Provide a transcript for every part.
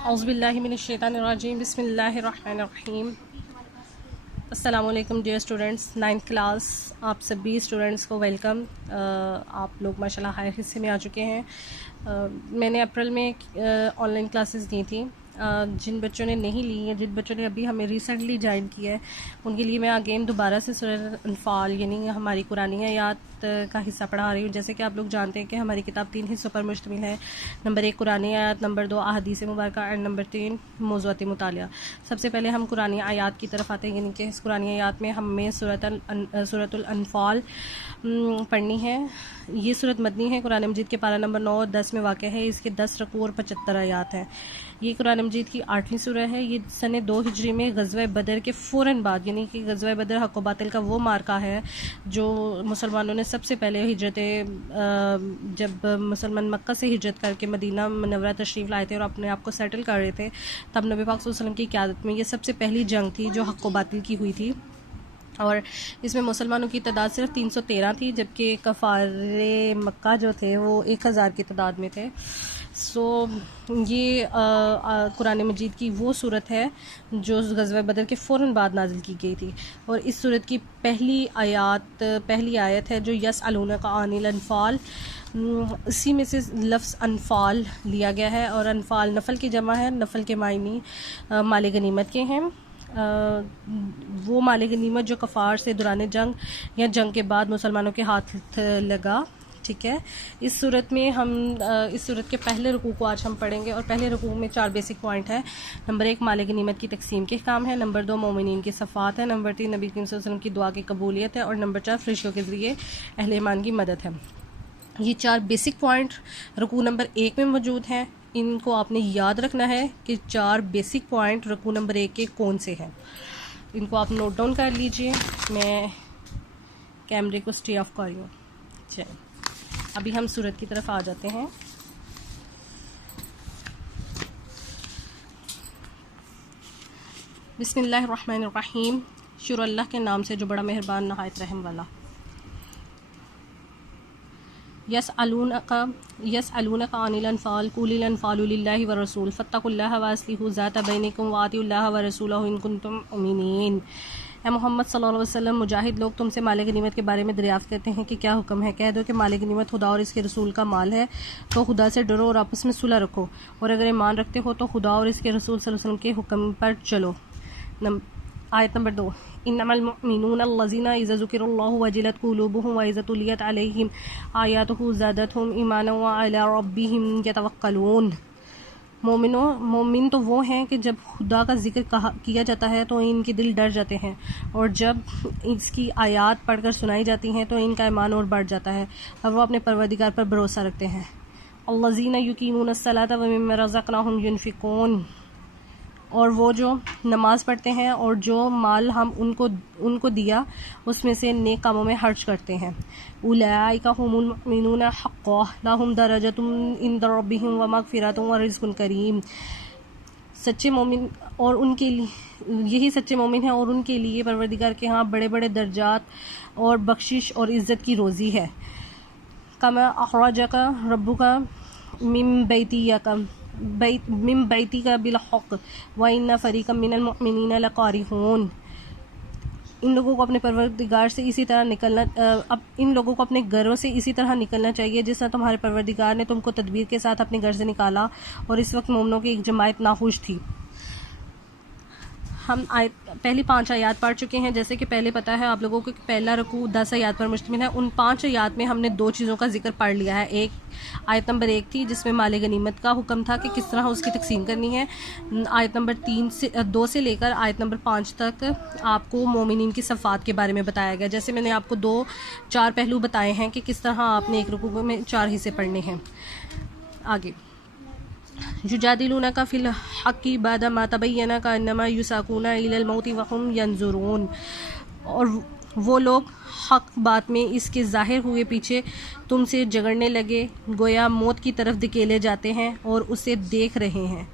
औज़ुबिल्लाहि मिनश्शैतानिर्रजीम बिस्मिल्लाहिर्रहमानिर्रहीम। अस्सलामुअलैकुम dear students, 9th class आप सभी स्टूडेंट्स को वेलकम। आप लोग माशाल्लाह हायर हिस्से में आ चुके हैं। मैंने अप्रैल में ऑनलाइन क्लासेस दी थी। जिन बच्चों ने नहीं ली है, जिन बच्चों ने अभी हमें रिसेंटली ज्वाइन किया है, उनके लिए मैं अगेन दोबारा से सूरह अनफाल यानी हमारी कुरानी आयात का हिस्सा पढ़ा रही हूँ। जैसे कि आप लोग जानते हैं कि हमारी किताब 3 हिस्सों पर मुश्तमिल है। नंबर 1 कुरानी आयात, नंबर 2 अहादीस मुबारक एंड नंबर 3 मौज़ूआत मुतालिया। सबसे पहले हम कुरानी आयात की तरफ आते हैं, यानी कि इस कुरानी आयात में हमें सूरतुल अनफाल पढ़नी है। ये सूरत मदनी है। कुरान मजीद के पारा नंबर 9 और 10 में वाक़ है। इसके 10 रकू और 75 आयात हैं। ये कुरान मजीद की 8वीं सूरह है। ये सन 2 हिजरी में ग़ज़वा बदर के फ़ौरन बाद, यानी कि ग़ज़वा बदर हक़ व बातिल का वो मार्का है जो मुसलमानों ने सबसे पहले जब मुसलमान मक्का से हिजरत करके मदीना मुनव्वरा तशरीफ़ लाए थे और अपने आप को सेटल कर रहे थे, तब नबी पाक सल्लल्लाहु अलैहि वसल्लम की क़यादत में ये सबसे पहली जंग थी जो हक़ व बातिल की हुई थी। और इसमें मुसलमानों की तादाद सिर्फ 313 थी, जबकि कफ़ारे मक्का जो थे वो 1000 की तादाद में थे। ये कुरान मजीद की वो सूरत है जो ग़ज़वा बदर के फ़ौरन बाद नाज़िल की गई थी। और इस सूरत की पहली आयत है जो यसअलूनका अनिल अनफ़ाल, इसी में से लफ्ज़ अनफ़ाल लिया गया है। और अनफ़ाल नफ़ल की जमा है। नफ़ल के मायनी माल गनीमत के हैं। वो माल गनीमत जो कफ़ार से दौरान जंग या जंग के बाद मुसलमानों के हाथ लगा। ठीक है, इस सूरत में हम इस सूरत के पहले रुकू को आज हम पढ़ेंगे। और पहले रुकू में 4 बेसिक पॉइंट है। नंबर 1 माल गनीमत की तकसीम के काम है। नंबर 2 मोमिनीन की सफ़ात है। नंबर 3 नबी करीम सल्लल्लाहु अलैहि वसल्लम की दुआ की कबूलियत है। और नंबर 4 फरिश्तों के ज़रिए अहले ईमान की मदद है। ये 4 बेसिक पॉइंट रुकू नंबर 1 में मौजूद हैं। इनको आपने याद रखना है कि 4 बेसिक पॉइंट रुकू नंबर 1 के कौन से हैं। इनको आप नोट डाउन कर लीजिए। मैं कैमरे को स्टे ऑफ कर रही हूँ। चलिए, अभी हम सूरत की तरफ आ जाते हैं। बिस्मिल्लाहिर्रहमानिर्रहीम। शुरू अल्लाह के नाम से जो बड़ा मेहरबान नहायत रहम वाला। यसअलूनका अनिल अनफ़ाल कुलिल अनफ़ालु लिल्लाहि व रसूल फत्तकुल्लाह व अस्लिहु ज़ाता बैनिकुम व अतिउल्लाह व रसूलहु इन कुंतुम मुमिनीन। ए मोहम्मद सल्लल्लाहु अलैहि वसल्लम, मुजाहिद लोग तुमसे माल गनीमत के बारे में दरियाफ़्त करते हैं कि क्या हुक्म है। कह दो कि माल गनीमत खुदा और इसके रसूल का माल है, तो खुदा से डरो और आपस में सुलह रखो। और अगर ईमान रखते हो तो खुदा और इसके रसूल सल्लल्लाहु अलैहि वसल्लम के हुक्म पर चलो। आयत नंबर 2, इन्नमल मुमिनूना अल्लज़ीना इज़ा ज़ुकिरुल्लाहु वजिलत कुलूबुहुम व इज़ा तुलियत अलैहिम आयातुहु ज़ादतहुम ईमाना व अला रब्बिहिम यतवक्कलून। मोमिन तो वो हैं कि जब खुदा का जिक्र किया जाता है तो इनके दिल डर जाते हैं, और जब इसकी आयात पढ़कर सुनाई जाती हैं तो इनका ईमान और बढ़ जाता है और वो अपने परवरदिगार पर भरोसा रखते हैं। अल्लज़ीना युकीमूनस्सलाता व मिम्मा रज़क़नाहुम युनफ़िकून। और वो जो नमाज़ पढ़ते हैं और जो माल हम उनको दिया उसमें से नेक कामों में खर्च करते हैं। उलाइका हुमुल मुमिनूना हक़्क़न लहुम दरजतुन इंद रब्बिहिम व मग़फ़िरतुन व रिज़्क़ुन करीम। सच्चे मोमिन और उनके लिए यही सच्चे मोमिन हैं और उनके लिए परवरदिगार के यहाँ बड़े बड़े दर्जात और बख्शिश और इज़्ज़त की रोज़ी है। कमा अख़रजका रब्बुका मिन बैतिका बिलहक़ व इन्ना फ़रीक़म मिनल मुमिनीना लकारिहून। इन लोगों को अपने परवरदिगार से इसी तरह अब इन लोगों को अपने घरों से इसी तरह निकलना चाहिए जिस तरह तुम्हारे परवरदिगार ने तुमको तदबीर के साथ अपने घर से निकाला। और इस वक्त मोमिनों की एक जमात नाखुश थी। हम पहली 5 आयात पढ़ चुके हैं। जैसे कि पहले पता है आप लोगों को कि पहला रुकू 10 आयात पर मुश्तमिल है। उन 5 आयात में हमने 2 चीज़ों का जिक्र पढ़ लिया है। एक आयत नंबर 1 थी जिसमें माल गनीमत का हुक्म था कि किस तरह उसकी तकसीम करनी है। आयत नंबर 2 से लेकर आयत नंबर 5 तक आपको मोमिनीन की सफ़ात के बारे में बताया गया। जैसे मैंने आपको 4 पहलू बताए हैं कि किस तरह आपने एक रुकू में 4 हिस्से पढ़ने हैं। आगे युजादिलूनका फिल हक़्क़ि बाद मा तबय्यना कअन्नमा युसाक़ूना इलल मौति व हुम यंज़ुरून। और वो लोग हक़ बात में इसके ज़ाहिर हुए पीछे तुमसे झगड़ने लगे, गोया मौत की तरफ धकेले जाते हैं और उसे देख रहे हैं।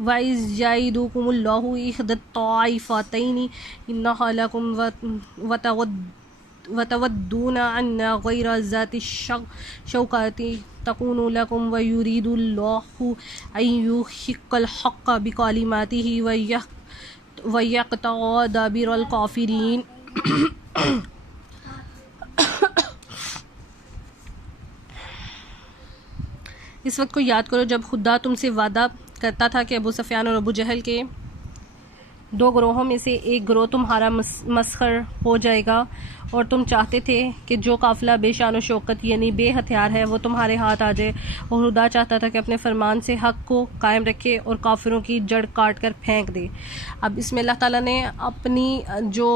वाइज़ याइदुकुमुल्लाहु इहदत ताइफ़तैनि इन्नहा लकुम व वतवद्दून अन्ना गैर ज़ाति शौकाति तकूनु लकुम व युरीदुल्लाहु अन युहिक्कल हक़्क़ बिकलिमातिही व यक़तअ दाबिरल काफ़िरीन। इस वक्त को याद करो जब खुदा तुमसे वादा करता था कि अबू सुफियान और अबू जहल के दो ग्रोहों में से एक ग्रोह तुम्हारा मस्खर हो जाएगा और तुम चाहते थे कि जो काफ़िला बेशान शौकत यानी बेहथियार है वो तुम्हारे हाथ आ जाए, और खुदा चाहता था कि अपने फरमान से हक़ को कायम रखे और काफिरों की जड़ काट कर फेंक दे। अब इसमें अल्लाह ताला ने अपनी जो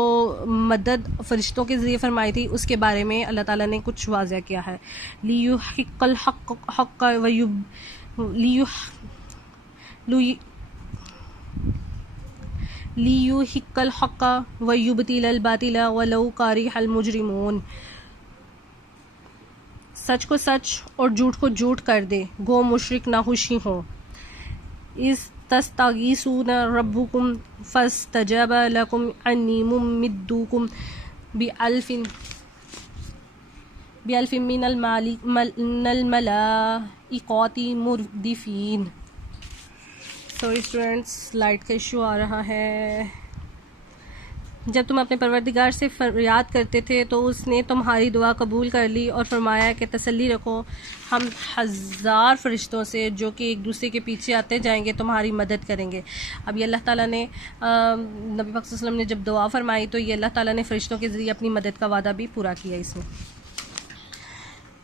मदद फरिश्तों के ज़रिए फरमाई थी उसके बारे में अल्लाह ताला ने कुछ वाज़ह किया है। लियुहिक्कल हक़्क़ लियुहिक्कल हक़्क़ व युबतिलल बातिला वलौ कारिहल मुजरिमून। सच को सच और झूठ को झूठ कर दे, गो मुशरिक नाखुशी हो। इस तस्तगीसून रब्बुकुम फस्तजब लकुम अन्नी मुमिद्दुकुम बिअल्फिन मिनल मलाइकाति मुर्दिफीन। सॉरी स्टूडेंट्स, लाइट का इशू आ रहा है। जब तुम अपने परवरदिगार से फरियाद करते थे तो उसने तुम्हारी दुआ कबूल कर ली और फरमाया कि तसल्ली रखो, हम 1000 फरिश्तों से जो कि एक दूसरे के पीछे आते जाएंगे तुम्हारी मदद करेंगे। अब ये अल्लाह ताला ने नबी पाक सल्लल्लाहु अलैहि वसल्लम ने जब दुआ फरमाई तो ये अल्लाह ताला ने फरिश्तों के ज़रिए अपनी मदद का वादा भी पूरा किया। इसमें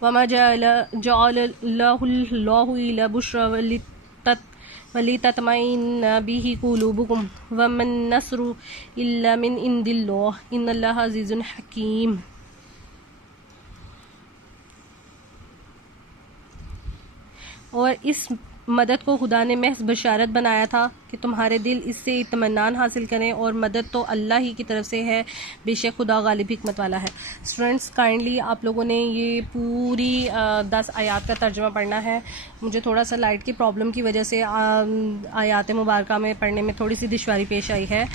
वमा जअलल्लाहु इल्ला बुश्रा वलिततमइन्ना बिही कुलूबुकुम वमन नस्रु इल्ला मिन इंदिल्लाह इन्नल्लाह अज़ीज़ुन हकीम। और इस मदद को खुदा ने महज बशारत बनाया था कि तुम्हारे दिल इससे इत्मीनान हासिल करें, और मदद तो अल्लाह ही की तरफ से है, बेशक खुदा गालिब हिकमत वाला है। स्टूडेंट्स, काइंडली आप लोगों ने ये पूरी 10 आयात का तर्जुमा पढ़ना है। मुझे थोड़ा सा लाइट की प्रॉब्लम की वजह से आयात मुबारका में पढ़ने में थोड़ी सी दुश्वारी पेश आई है,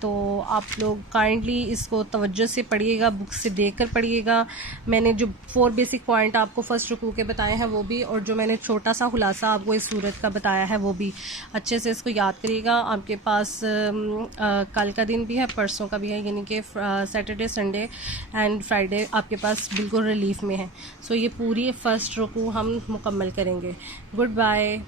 तो आप लोग काइंडली इसको तवज्जो से पढ़िएगा, बुक से देखकर पढ़िएगा। मैंने जो 4 बेसिक पॉइंट आपको फर्स्ट रुकू के बताए हैं वो भी, और जो मैंने छोटा सा खुलासा आपको इस सूरत का बताया है वो भी अच्छे से इसको याद करिएगा। आपके पास कल का दिन भी है, परसों का भी है, यानी कि सैटरडे, संडे एंड फ्राइडे आपके पास बिल्कुल रिलीफ में है। सो ये पूरी फर्स्ट रुकू हम मुकम्मल करेंगे। Good bye.